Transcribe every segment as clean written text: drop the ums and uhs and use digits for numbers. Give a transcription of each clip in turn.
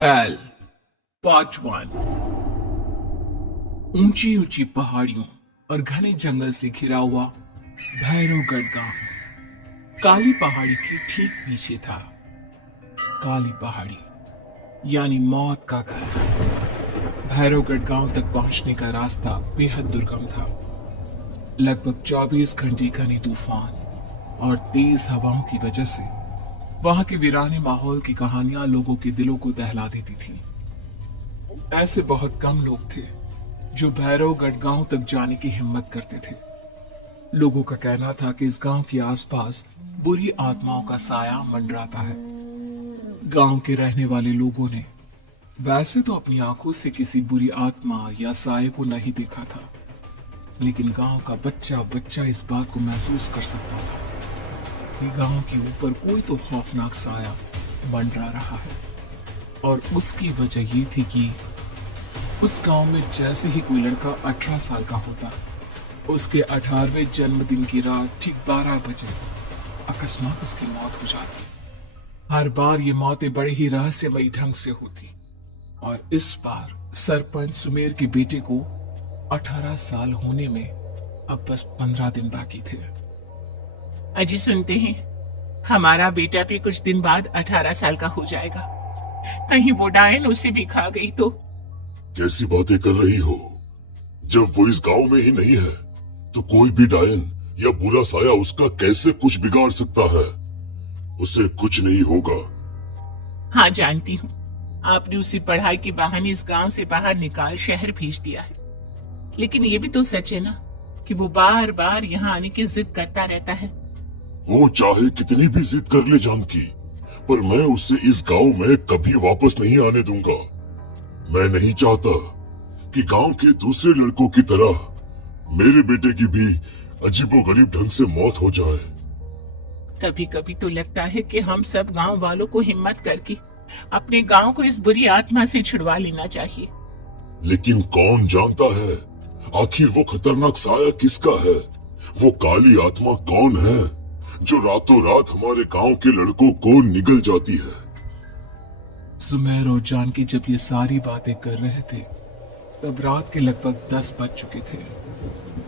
L part 1। ऊंची ऊंची पहाड़ियों और घने जंगल से घिरा हुआ भैरवगढ़ गांव काली पहाड़ी के ठीक पीछे था। काली पहाड़ी यानी मौत का घर। भैरवगढ़ गांव तक पहुंचने का रास्ता बेहद दुर्गम था। लगभग 24 घंटे घने तूफान और तेज हवाओं की वजह से वहां के वीराने माहौल की कहानियां लोगों के दिलों को दहला देती थी। ऐसे बहुत कम लोग थे जो भैरवगढ़ गांव तक जाने की हिम्मत करते थे। लोगों का कहना था कि इस गांव के आसपास बुरी आत्माओं का साया मंडराता है। गांव के रहने वाले लोगों ने वैसे तो अपनी आंखों से किसी बुरी आत्मा या साये को नहीं देखा था, लेकिन गांव का बच्चा बच्चा इस बात को महसूस कर सकता था कि गांव के ऊपर कोई तो खौफनाक साया मंडरा रहा है। और उसकी वजह ये थी कि उस गांव में जैसे ही कोई लड़का 18 साल का होता, उसके 18वें जन्मदिन की रात ठीक 12 बजे अकस्मात उसकी मौत हो जाती। हर बार ये मौतें बड़े ही रहस्यमयी ढंग से होती, और इस बार सरपंच सुमेर के बेटे को 18 साल होने में अब बस 15 दिन बाकी थे। अजी सुनते हैं, हमारा बेटा भी कुछ दिन बाद 18 साल का हो जाएगा। कहीं वो डायन उसे भी खा गई तो? कैसी बातें कर रही हो? जब वो इस गांव में ही नहीं है तो कोई भी डायन या बुरा साया उसका कैसे कुछ बिगाड़ सकता है? उसे कुछ नहीं होगा। हाँ जानती हूँ, आपने उसी पढ़ाई के बहाने इस गांव से बाहर निकाल शहर भेज दिया है, लेकिन ये भी तो सच है ना कि वो बार बार यहाँ आने की जिद करता रहता है। वो चाहे कितनी भी जिद कर ले जानकी, पर मैं उसे इस गांव में कभी वापस नहीं आने दूंगा। मैं नहीं चाहता कि गांव के दूसरे लड़कों की तरह मेरे बेटे की भी अजीबोगरीब ढंग से मौत हो जाए। कभी कभी तो लगता है कि हम सब गांव वालों को हिम्मत करके अपने गांव को इस बुरी आत्मा से छुड़वा लेना चाहिए। लेकिन कौन जानता है आखिर वो खतरनाक साया किसका है? वो काली आत्मा कौन है जो रातों रात हमारे गांव के लड़कों को निगल जाती है? सुमेर और जानकी जब ये सारी बातें कर रहे थे तब रात के लगभग 10 बज चुके थे,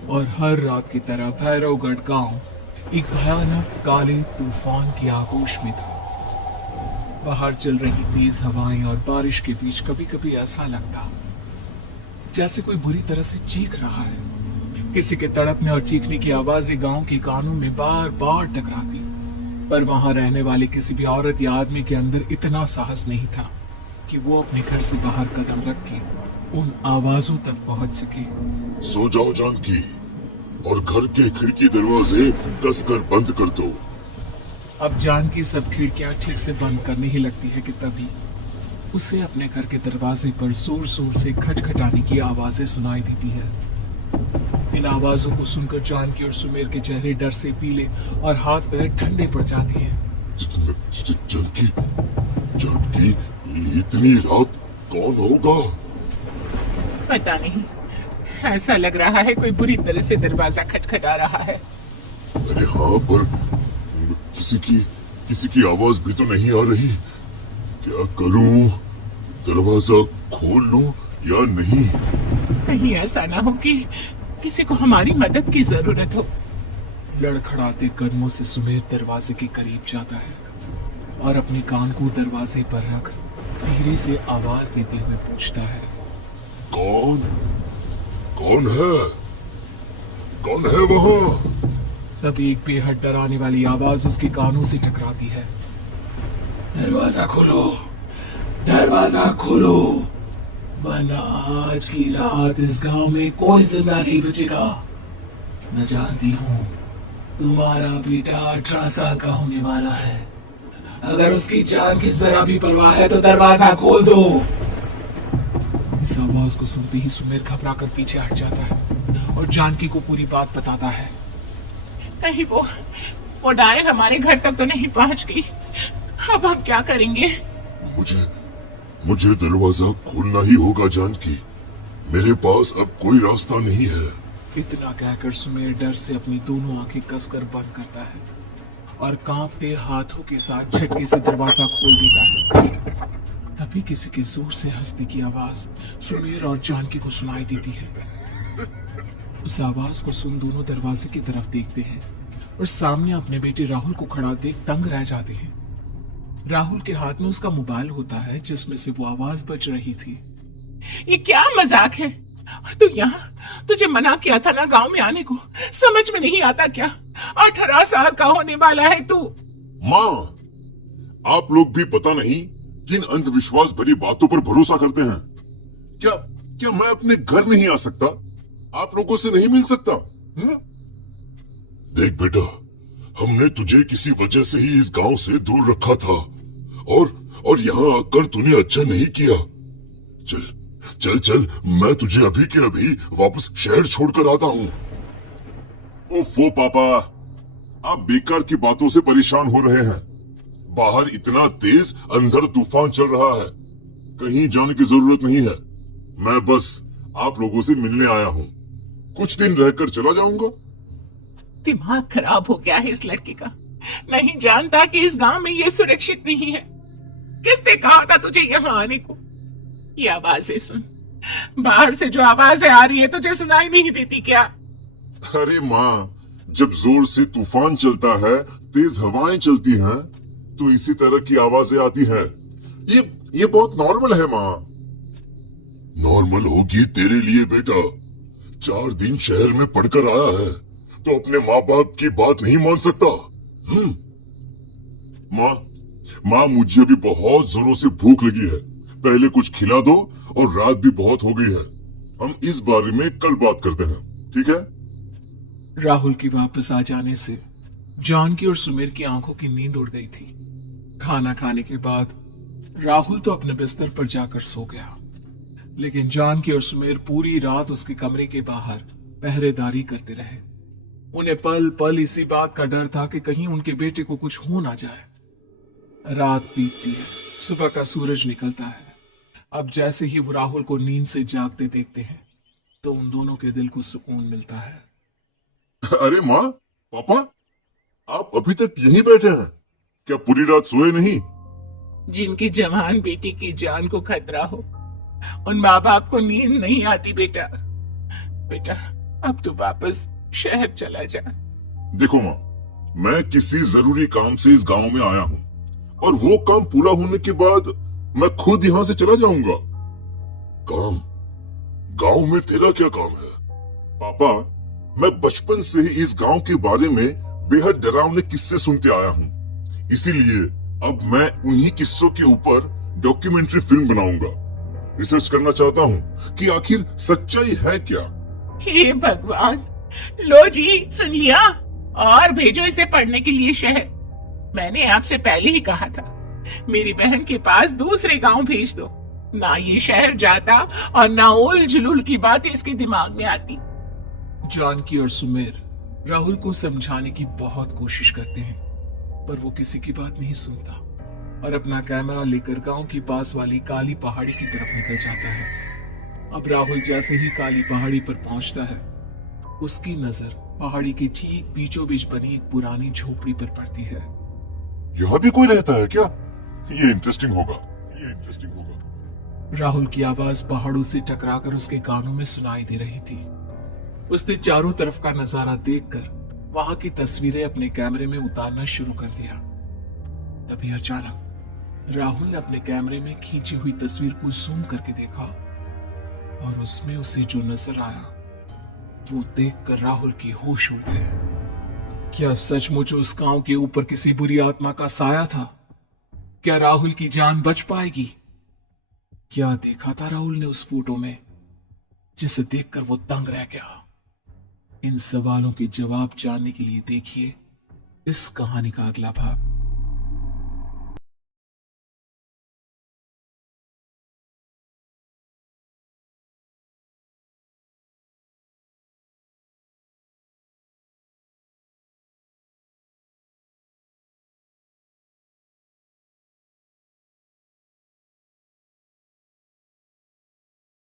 और हर रात की तरह भैरवगढ़ गांव एक भयानक काले तूफान की आगोश में था। बाहर चल रही तेज हवाएं और बारिश के बीच कभी कभी ऐसा लगता जैसे कोई बुरी तरह से चीख रहा है। किसी के तड़पने और चीखने की आवाजें गांव के कानों में बार बार टकराती, पर वहां रहने वाले किसी भी औरत या आदमी के अंदर इतना साहस नहीं था कि वो अपने घर से बाहर कदम रख के उन आवाजों तक पहुंच सके। सो जाओ जानकी, और घर के खिड़की दरवाजे कसकर बंद कर दो। अब जानकी सब खिड़कियां ठीक से बंद करने ही लगती है कि तभी उसे अपने घर के दरवाजे पर जोर जोर से खटखटाने की आवाजें सुनाई देती है। इन आवाजों को सुनकर जानकी और सुमेर के चेहरे डर से पीले और हाथ पैर ठंडे पड़ जाते हैं। जानकी, जानकी, इतनी रात कौन होगा? पता नहीं, ऐसा लग रहा है कोई बुरी तरह से दरवाजा खटखटा रहा है। अरे हाँ, पर किसी की आवाज भी तो नहीं आ रही। क्या करूं? दरवाजा खोल लूं या नहीं? कहीं ऐसा ना हो कि किसी को हमारी मदद की जरूरत हो। लड़खड़ाते कदमों से सुमेर दरवाजे के करीब जाता है और अपने कान को दरवाजे पर रख धीरे से आवाज देते हुए पूछता है, कौन कौन है? कौन है वहां? तब एक बेहद डराने वाली आवाज उसके कानों से टकराती है। दरवाजा खोलो, दरवाजा खोलो, वरना आज की रात इस गांव में कोई जिंदा नहीं बचेगा। मैं जानती हूँ तुम्हारा बेटा 18 साल का होने वाला है। अगर उसकी जान की जरा भी परवाह है तो दरवाजा खोल दो। इस आवाज को सुनते ही सुमेर घबरा कर पीछे हट जाता है और जानकी को पूरी बात बताता है। कहीं वो डायन हमारे घर तक तो नहीं पहुंच गई? अब हम क्या करेंगे? मुझे दरवाजा खोलना ही होगा जानकी। मेरे पास अब कोई रास्ता नहीं है। इतना कहकर सुमेर डर से अपनी दोनों आंखें कसकर बंद करता है और कांपते हाथों के साथ झटके से दरवाजा खोल देता है। तभी किसी के जोर से हंसने की आवाज सुमेर और जानकी को सुनाई देती है। उस आवाज को सुन दोनों दरवाजे की तरफ देखते हैं और सामने अपने बेटे राहुल को खड़ा देख दंग रह जाते हैं। राहुल के हाथ में उसका मोबाइल होता है जिसमें से वो आवाज बज रही थी। ये क्या मजाक है? और तू यहाँ, तुझे मना किया था ना गांव में आने को, समझ में नहीं आता क्या? 18 साल का होने वाला है तू। माँ, आप लोग भी पता नहीं किन अंधविश्वास भरी बातों पर भरोसा करते हैं। क्या क्या मैं अपने घर नहीं आ सकता? आप लोगों से नहीं मिल सकता? देख बेटा, हमने तुझे किसी वजह से ही इस गांव से दूर रखा था और यहाँ आकर तूने अच्छा नहीं किया। चल चल चल, मैं तुझे अभी के अभी वापस शहर छोड़कर आता हूँ। ओफो पापा, आप बेकार की बातों से परेशान हो रहे हैं। बाहर इतना तेज अंधर तूफान चल रहा है, कहीं जाने की जरूरत नहीं है। मैं बस आप लोगों से मिलने आया हूँ, कुछ दिन रहकर चला जाऊंगा। दिमाग खराब हो गया है इस लड़के का, नहीं जानता कि इस गांव में ये सुरक्षित नहीं है। किसने कहा था तुझे यहाँ आने को? ये आवाजें सुन, बाहर से जो आवाजें आ रही है तुझे सुनाई नहीं देती क्या? अरे माँ, जब जोर से तूफान चलता है, तेज हवाएं चलती हैं, तो इसी तरह की आवाजें आती हैं। ये बहुत नॉर्मल है माँ। नॉर्मल होगी तेरे लिए बेटा। 4 दिन शहर में पढ़कर आया है तो अपने माँ बाप की बात नहीं मान सकता। माँ, मुझे भी बहुत जोरों से भूख लगी है, पहले कुछ खिला दो, और रात भी बहुत हो गई है। हम इस बारे में कल बात करते हैं, ठीक है? राहुल की वापस आ जाने से जानकी और सुमेर की आंखों की नींद उड़ गई थी। खाना खाने के बाद राहुल तो अपने बिस्तर पर जाकर सो गया, लेकिन जानकी और सुमेर पूरी रात उसके कमरे के बाहर पहरेदारी करते रहे। उन्हें पल पल इसी बात का डर था कि कहीं उनके बेटे को कुछ हो ना जाए। रात बीतती है, सुबह का सूरज निकलता है। अब जैसे ही वो राहुल को नींद से जागते देखते हैं तो उन दोनों के दिल को सुकून मिलता है। अरे माँ, पापा, आप अभी तक यहीं बैठे हैं? क्या पूरी रात सोए नहीं? जिनकी जवान बेटी की जान को खतरा हो, उन माँ बाप को नींद नहीं आती बेटा। बेटा, अब तू वापस शहर चला जा। देखो माँ, मैं किसी जरूरी काम से इस गांव में आया हूँ, और वो काम पूरा होने के बाद मैं खुद यहाँ से चला जाऊंगा। काम? गांव में तेरा क्या काम है? पापा, मैं बचपन से ही इस गांव के बारे में बेहद डरावने किस्से सुनते आया हूँ, इसीलिए अब मैं उन्हीं किस्सों के ऊपर डॉक्यूमेंट्री फिल्म बनाऊंगा। रिसर्च करना चाहता हूँ कि आखिर सच्चाई है क्या। हे भगवान, लो जी, सुन लिया, और भेजो इसे पढ़ने के लिए शहर। मैंने आपसे पहले ही कहा था, मेरी बहन के पास दूसरे गांव भेज दो। ना ये शहर जाता और ना उल जुलूल की बातें इसके दिमाग में आती। जानकी और सुमेर राहुल को समझाने की बहुत कोशिश करते हैं, पर वो किसी की बात नहीं सुनता और अपना कैमरा लेकर गांव की पास वाली काली पहाड़ी की तरफ निकल जाता है। अब राहुल जैसे ही काली पहाड़ी पर पहुंचता है, उसकी नजर पहाड़ी के ठीक बीचों बीच बनी एक पुरानी झोपड़ी पर पड़ती है। यहाँ भी कोई रहता है क्या? ये इंटरेस्टिंग होगा। राहुल की आवाज पहाड़ों से टकराकर उसके कानों में सुनाई दे रही थी। उसने चारों तरफ का नजारा देखकर वहां की तस्वीरें अपने कैमरे में उतारना शुरू कर दिया। तभी अचानक राहुल ने अपने कैमरे में खींची हुई तस्वीर को जूम करके देखा, और उसमें उसे जो नजर आया वो देखकर राहुल की होश उड़ गए। क्या सचमुच उस गांव के ऊपर किसी बुरी आत्मा का साया था? क्या राहुल की जान बच पाएगी? क्या देखा था राहुल ने उस फोटो में जिसे देखकर वो दंग रह गया? इन सवालों के जवाब जानने के लिए देखिए इस कहानी का अगला भाग।